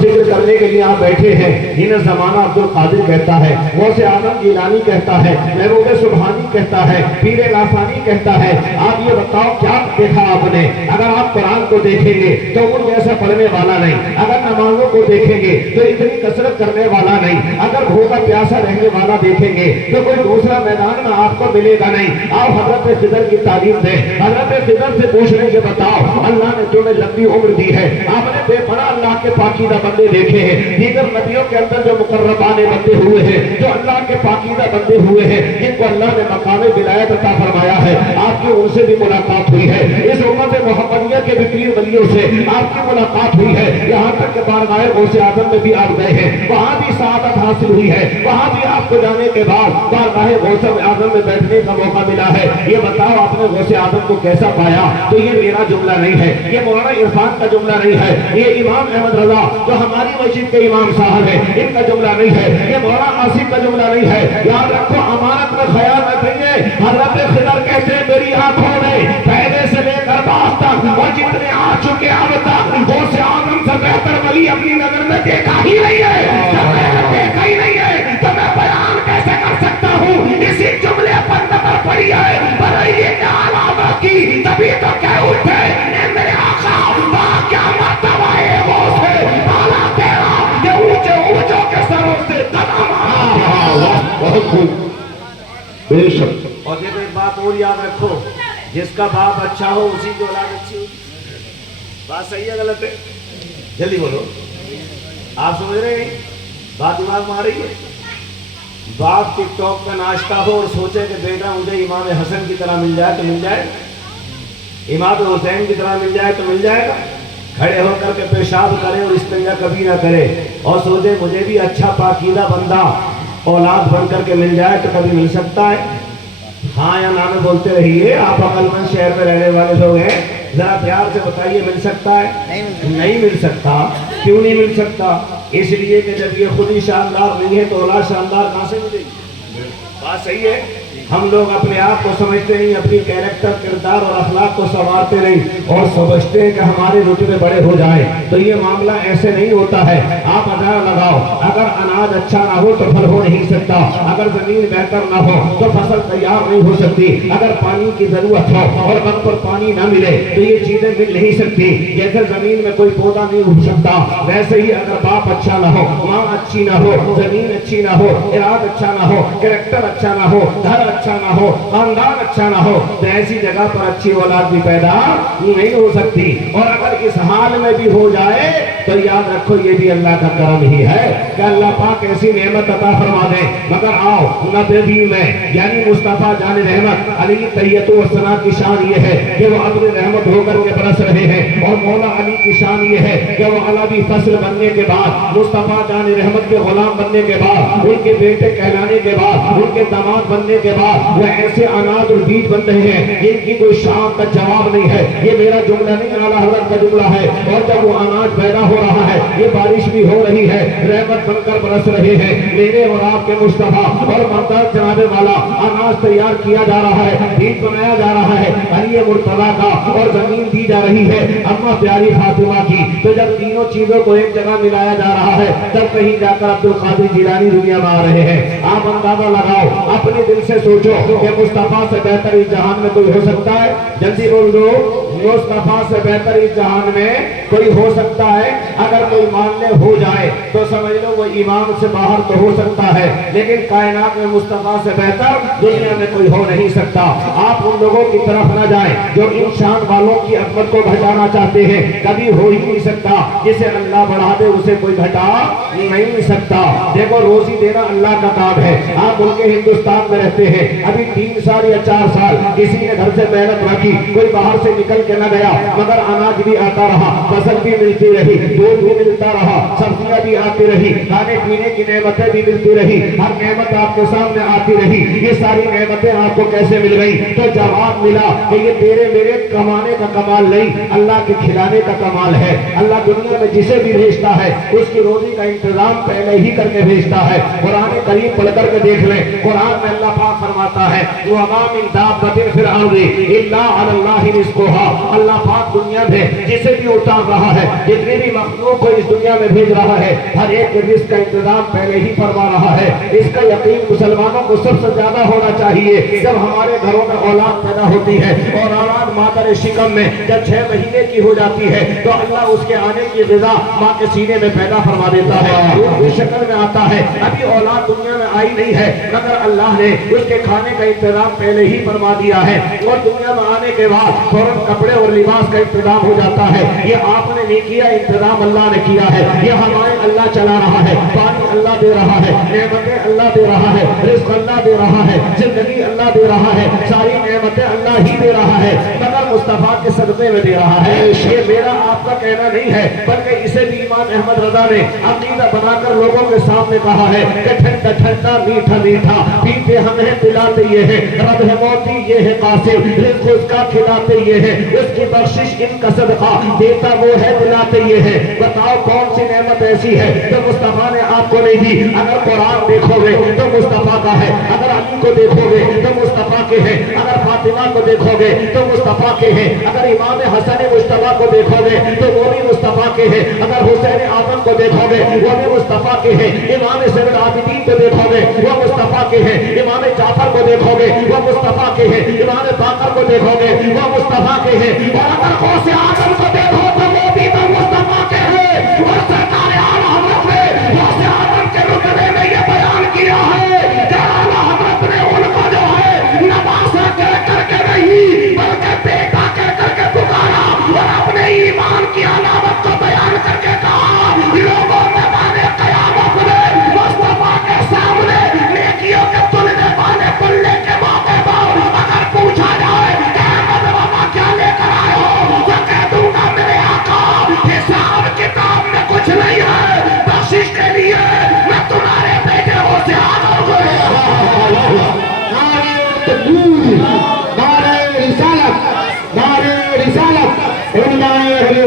ذکر کرنے کے لیے آپ بیٹھے ہیں، انہیں زمانہ عبد القادر کہتا ہے، غوث اعظم گیلانی کہتا ہے، محبوب سبحانی کہتا ہے، پیر لاسانی کہتا ہے۔ آپ یہ بتاؤ کیا دیکھا آپ نے؟ اگر آپ قرآن کو دیکھیں گے تو ان جیسا پڑھنے والا نہیں، اگر نمازوں کو دیکھیں گے تو اتنی کثرت کرنے والا نہیں، اگر بھوکا پیاسا رہنے والا دیکھیں گے تو کوئی دوسرا میدان میں آپ کو ملے گا نہیں۔ آپ حضرت خضر کی تعلیم دیں، حضرت خضر سے پوچھ لیں کہ بتاؤ اللہ نے تمہیں لمبی عمر دی ہے، آپ نے بے پناہ اللہ کے پاکیزہ بندے دیکھے ہیں، دیگر نبیوں کے اندر جو مقربان بندے ہوئے ہیں، جو اللہ کے پاکیزہ بندے ہوئے ہیں، جن کو اللہ نے مقام ولایت عطا فرمایا ہے، آپ کی ان سے بھی ملاقات ہوئی ہے، اس امت محمدیہ کے بھی پیر ولیوں سے آپ کی ملاقات ہوئی ہے، یہاں تک کہ بارگاہ غوث اعظم میں بھی آپ گئے ہیں، وہاں بھی سعادت حاصل ہوئی ہے، وہاں بھی آپ کو جانے کے بعد بارگاہ غوث اعظم میں بیٹھنے کا موقع ملا ہے۔ یہ بتاؤ آپ نے غوث اعظم کو کیسا پایا؟ تو یہ میرا جملہ نہیں ہے، یہ مولانا عرفان کا جملہ نہیں ہے، یہ امام احمد رضا جو ہماری مسجد کے امام صاحب ہیں ان کا جملہ نہیں ہے، یہ مولانا آصف کا جملہ نہیں ہے۔ یاد رکھو، امانت میں خیال رکھیں گے، حضرت خضر کہتے ہیں میری آنکھوں میں پہلے سے لے کر بعد تک وہ جتنے آ چکے اب تک غوث اعظم سے بہتر ولی اپنی نظر میں دیکھا ہی نہیں ہے، جب میں نے دیکھا ہی نہیں ہے تو میں بیان کیسے کر سکتا ہوں؟ اسی جملے پر نظر پڑی ہے برائیے کے علامہ کی، تبھی تو کہہ اٹھے اے میرے آقا وہاں کیا مرتبہ ہے غوث بالا تیرا، یہ اونچے اونچوں کے سروں سے قدم بہت خوب بے شک۔ اور دیکھو ایک بات اور یاد رکھو، جس کا باپ اچھا ہو اسی کی اولاد اچھی ہوگی۔ بات صحیح ہے غلط ہے؟ جلدی بولو، آپ سمجھ رہے ہیں بات دماغ میں آ رہی ہے؟ باپ ٹک ٹاک کا ناشتہ ہو اور سوچے کہ بیٹا مجھے امام حسن کی طرح مل جائے تو مل جائے، امام حسین کی طرح مل جائے تو مل جائے گا، کھڑے ہو کر کے پیشاب کرے اور استنجا کبھی نہ کرے، اور سوچے مجھے بھی اچھا پاکیزہ بندہ اولاد بن کر کے مل جائے تو کبھی مل سکتا ہے؟ ہاں یا نا میں بولتے رہیے، آپ عقل مند شہر میں رہنے والے لوگ ہیں، ذرا پیار سے بتائیے مل سکتا ہے؟ نہیں مل سکتا۔ کیوں نہیں مل سکتا؟ اس لیے کہ جب یہ خود ہی شاندار نہیں ہے تو اولاد شاندار کہاں سے ملے گی؟ بات صحیح ہے؟ ہم لوگ اپنے آپ کو سمجھتے نہیں، اپنی کیریکٹر کردار اور اخلاق کو سنوارتے نہیں اور سمجھتے ہیں کہ ہمارے رتبے بڑے ہو جائیں، تو یہ معاملہ ایسے نہیں ہوتا ہے۔ آپ اندازہ لگاؤ، اگر اناج اچھا نہ ہو تو پھل ہو نہیں سکتا، اگر زمین بہتر نہ ہو تو فصل تیار نہیں ہو سکتی، اگر پانی کی ضرورت ہو اور وقت پر پانی نہ ملے تو یہ چیزیں مل نہیں سکتی۔ جیسے زمین میں کوئی پودا نہیں اگ سکتا، ویسے ہی اگر باپ اچھا نہ ہو، ماں اچھی نہ ہو، زمین اچھی نہ ہو، اراد اچھا نہ ہو، کریکٹر اچھا نہ ہو، گھر اچھا نہ ہو، خاندان اچھا نہ ہو، تو ایسی جگہ پر اچھی اولاد بھی پیدا نہیں ہو سکتی۔ اور اگر اس حال میں بھی ہو جائے تو یاد رکھو یہ بھی اللہ کا کرم ہی ہے کہ اللہ پاک ایسی نعمت عطا فرما دے۔ مگر آؤ نبی میں یعنی مصطفیٰ جان رحمت علی طیت و ثنا کی شان یہ ہے کہ وہ ابر رحمت ہو کر کے برس رہے ہیں، اور مولا علی کی شان یہ ہے کہ وہ علوی فصل بننے کے بعد، مصطفیٰ جان رحمت کے غلام بننے کے بعد، ان کے بیٹے کہلانے کے بعد، ان کے داماد بننے کے بعد وہ ایسے اناج اور بیج بن رہے ہیں جن کی کوئی شام کا جواب نہیں ہے۔ یہ میرا جملہ نہیں، اعلیٰ حضرت کا جملہ ہے۔ اور جب وہ اناج پیدا ہو رہا ہے، یہ بارش بھی ہو رہی ہے، رحمت بن کر برس رہے ہیں، میرے اور آپ کے مصطفیٰ اور ممتاز جناب والا اناج تیار کیا جا رہا ہے، بیج بنایا جا رہا ہے علی مرتضیٰ کا، اور زمین دی جا رہی ہے اماں پیاری فاطمہ کی۔ تو جب تینوں چیزوں کو ایک جگہ ملایا جا رہا ہے تب کہیں جا کر عبد القادر جیلانی دنیا میں آ رہے ہیں۔ آپ اندازہ لگاؤ، اپنے دل سے سوچو کہ مصطفیٰ سے بہتر اس جہان میں کوئی ہو سکتا ہے؟ جلدی بول دو، مصطفیٰ سے بہتر اس جہان میں کوئی ہو سکتا ہے؟ اگر کوئی ماننے ہو جائے تو سمجھ لو وہ ایمان سے باہر تو ہو سکتا ہے، لیکن کائنات میں مصطفیٰ سے بہتر دنیا میں کوئی ہو نہیں سکتا۔ آپ ان لوگوں کی طرف نہ جائیں جو ان شان والوں کی عظمت کو گھٹانا چاہتے ہیں، کبھی ہو ہی نہیں سکتا۔ جسے اللہ بڑھا دے اسے کوئی گھٹا نہیں سکتا۔ دیکھو روزی دینا اللہ کا کام ہے۔ آپ ملک ہندوستان میں رہتے ہیں، ابھی 3 سال یا 4 سال کسی نے گھر سے محنت رکھی، کوئی باہر سے نکل کے نہ گیا، مگر اناج بھی آتا رہا، فصل بھی ملتی رہی، دودھ بھی ملتا رہا، سبزیاں بھی آتی رہی, کھانے پینے کی نعمتیں بھی ملتی رہی, ہر نعمت آپ کے سامنے آتی رہی. یہ ساری نعمتیں آپ کو کیسے مل گئی؟ تو جواب ملا کہ یہ تیرے میرے کمانے کا کمال نہیں, اللہ کے کھلانے کا کمال ہے. اللہ دنیا میں جسے بھی بھیجتا ہے اس کی روزی کا انتظام پہلے ہی کر کے بھیجتا ہے. قرآن کریم پڑھ کر کے دیکھ لیں, قرآن میں اللہ پاک فرماتا ہے وَمَا مِن دَابَّةٍ فِي الْأَرْضِ إِلَّا عَلَى اللَّهِ رِزْقُهَا. اللہ پاک دنیا میں جسے بھی اتار رہا ہے, جتنی بھی مخلوق کو اس دنیا میں بھیج رہا ہے, ہر ایک رزق کا انتظام پہلے ہی فرما رہا ہے. اس کا یقین مسلمانوں کو سب سے زیادہ ہونا چاہیے جب ہمارے گھروں میں اولاد پیدا ہوتی ہے اور اولاد مادر شکم میں جب 6 مہینے کی ہو جاتی ہے تو اللہ اس کے آنے کی غذا ماں کے سینے میں پیدا فرما دیتا ہے, دودھ کی شکل میں آتا ہے. ابھی اولاد دنیا میں آئی نہیں ہے مگر اللہ نے اس کے کھانے کا انتظام پہلے ہی فرما دیا ہے, اور دنیا میں آنے کے بعد فوراً کپڑے اور لباس کا انتظام ہو جاتا ہے. یہ آپ نے نہیں کیا, انتظام اللہ نے کیا ہے. یہ ہمارے اللہ چلا رہا ہے, پانی اللہ دے رہا ہے, نعمتیں اللہ دے رہا ہے, رزق اللہ دے رہا ہے, زندگی اللہ دے رہا ہے, ساری نعمتیں اللہ ہی دے رہا ہے, مگر مصطفیٰ کے صدقے میں دے رہا ہے. یہ میرا آپ کا کہنا نہیں ہے بلکہ اسے بھی امام احمد رضا نے عقیدہ بنا کر لوگوں کے سامنے کہا ہے کہ ٹھنڈا ٹھنڈا میٹھا میٹھا پیتے ہم ہیں پلاتے یہ ہے, رب ہے موتی یہ ہے قاسم, رزق اس کا کھلاتے یہ ہے, اس کی بخشش ان کا صدقہ دیتا وہ ہے دلاتے یہ ہے. بتاؤ کون سی نعمت ایسی ہے جو مصطفیٰ نے آپ کو نہیں دی؟ اگر قرآن دیکھو گے تو مصطفیٰ کا ہے, اگر علی کو دیکھو گے تو مصطفیٰ کے ہیں, اگر فاطمہ کو دیکھو گے تو مصطفیٰ کے ہیں, اگر امام حسن مجتبیٰ کو دیکھو گے تو وہ بھی مصطفیٰ کے ہیں, اگر حسین اعظم کو دیکھو گے وہ بھی مصطفیٰ کے ہیں, امام زین العابدین کو دیکھو گے وہ مصطفیٰ کے ہیں, امام جعفر کو دیکھو گے وہ مصطفیٰ کے ہیں, امام باقر کو دیکھو گے وہ مصطفیٰ کے ہیں, اور اگر غوث اعظم کو دیکھو تو وہ بھی تو مصطفیٰ کے ہیں. اور سرکار اعلیٰ حضرت نے غوث اعظم کے رتبے میں یہ بیان کیا ہے کہ اعلیٰ حضرت نے ان کو جو ہے نواسا کہہ کر کے نہیں بلکہ بیٹا کہہ کر کے پکارا, اور اپنے ایمان کی علامت کو بیان کر کے کہا لوگوں میدان قیامت میں مصطفیٰ کے سامنے نیکیوں کے تلنے والے بلنے کے موقع پر اگر پوچھا جائے کہ احمد رضا کیا لے کر آئے ہو تو کہہ دوں گا میرے آقا حساب کتاب میں کچھ نہیں ہے, بخشش کے لیے میں تمہارے بیٹے ہو سے آدھر ہوئے.